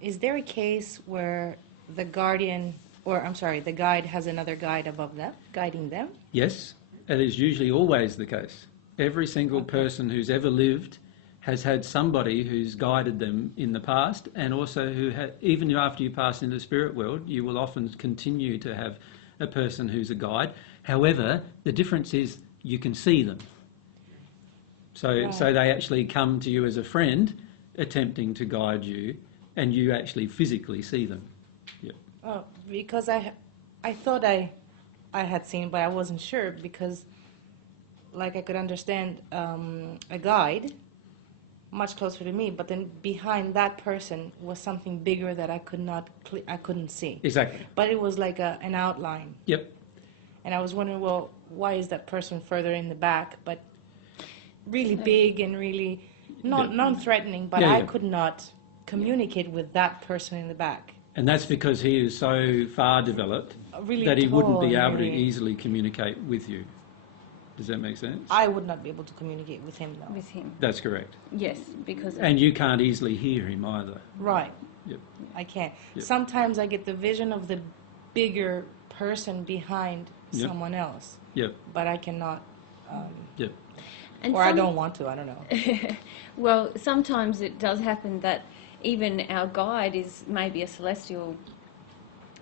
Is there a case where the guardian, or I'm sorry, the guide has another guide above them, guiding them? Yes, it is usually always the case. Every single person who's ever lived has had somebody who's guided them in the past, and also who even after you pass into the spirit world, you will often continue to have a person who's a guide. However, the difference is you can see them. So they actually come to you as a friend, attempting to guide you, and you actually physically see them. Yeah. Oh, because I thought I had seen, but I wasn't sure because, like, I could understand a guide much closer to me, but then behind that person was something bigger that I couldn't see. Exactly. But it was like an outline. Yep. And I was wondering, well, why is that person further in the back, but really big and really non-threatening, but I could not communicate with that person in the back. And that's because he is so far developed that he wouldn't be able to easily communicate with you. Does that make sense? I would not be able to communicate with him, though. With him. That's correct. Yes, because... And you can't easily hear him either. Right. Yep. I can't. Yep. Sometimes I get the vision of the bigger person behind someone else. Yep. But I cannot... Yep. Or I don't want to, I don't know. Well, sometimes it does happen that even our guide is maybe a celestial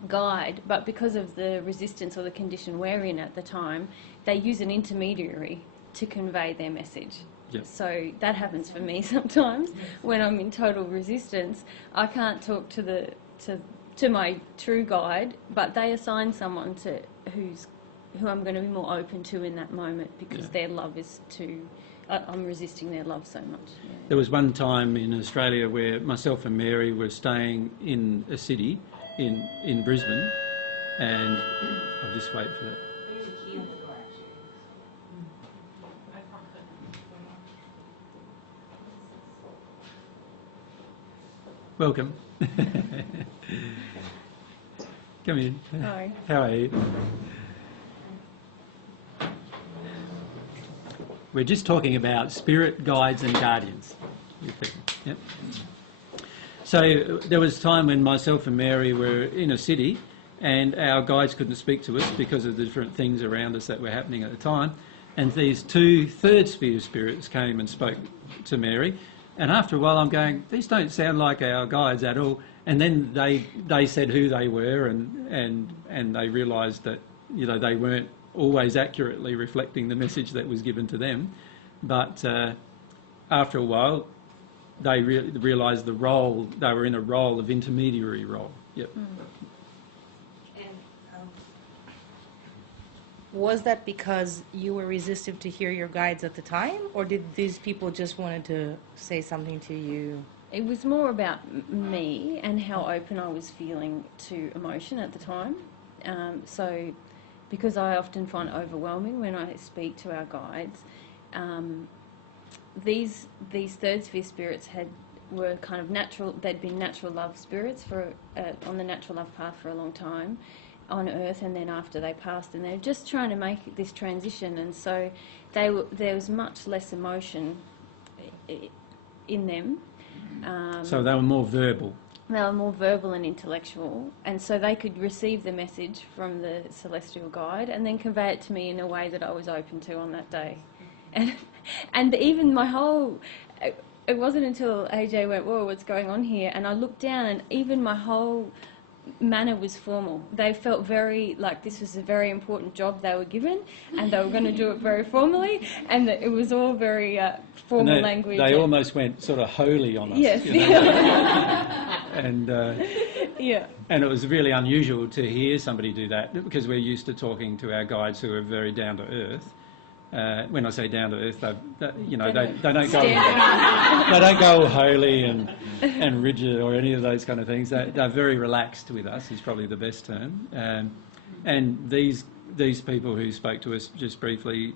guide, but because of the resistance or the condition we're in at the time, they use an intermediary to convey their message. Yep. So that happens for me sometimes when I'm in total resistance. I can't talk to my true guide, but they assign someone to who I'm going to be more open to in that moment because their love is too... I'm resisting their love so much. Yeah. There was one time in Australia where myself and Mary were staying in a city in Brisbane, and I'll just wait for that. There's a key on the door, actually. Welcome. Come in. Hi. How are you? We're just talking about spirit guides and guardians. Yep. So there was a time when myself and Mary were in a city and our guides couldn't speak to us because of the different things around us that were happening at the time. And these two third sphere spirits came and spoke to Mary. And after a while I'm going, these don't sound like our guides at all. And then they said who they were and they realised that, you know, they weren't always accurately reflecting the message that was given to them. But after a while, they realised the role, they were in a role of intermediary role. Yep. And was that because you were resistant to hear your guides at the time, or did these people just wanted to say something to you? It was more about me and how open I was feeling to emotion at the time. So because I often find it overwhelming when I speak to our guides, these third sphere spirits were kind of natural. They'd been natural love spirits on the natural love path for a long time on Earth, and then after they passed, and they're just trying to make this transition, and so there was much less emotion in them. So they were more verbal. They were more verbal and intellectual, and so they could receive the message from the celestial guide and then convey it to me in a way that I was open to on that day. And even my whole... It wasn't until AJ went, whoa, what's going on here? And I looked down, and even my whole manner was formal. They felt very like this was a very important job they were given, and they were going to do it very formally, and that it was all very formal language. They almost went sort of holy on us. Yes. You know? And yeah. And it was really unusual to hear somebody do that because we're used to talking to our guides who are very down to earth. When I say down to earth, they don't go holy and rigid or any of those kind of things. They're very relaxed with us, is probably the best term. And these people who spoke to us just briefly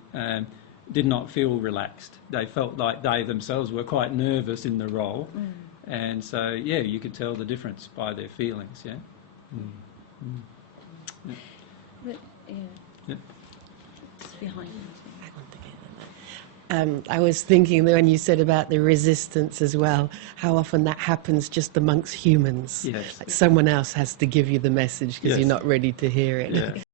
did not feel relaxed. They felt like they themselves were quite nervous in the role. And so, yeah, you could tell the difference by their feelings, yeah? Yeah. But, yeah. Yep. It's behind you. I was thinking that when you said about the resistance as well, how often that happens just amongst humans. Yes. Like someone else has to give you the message because Yes. you're not ready to hear it. Yeah.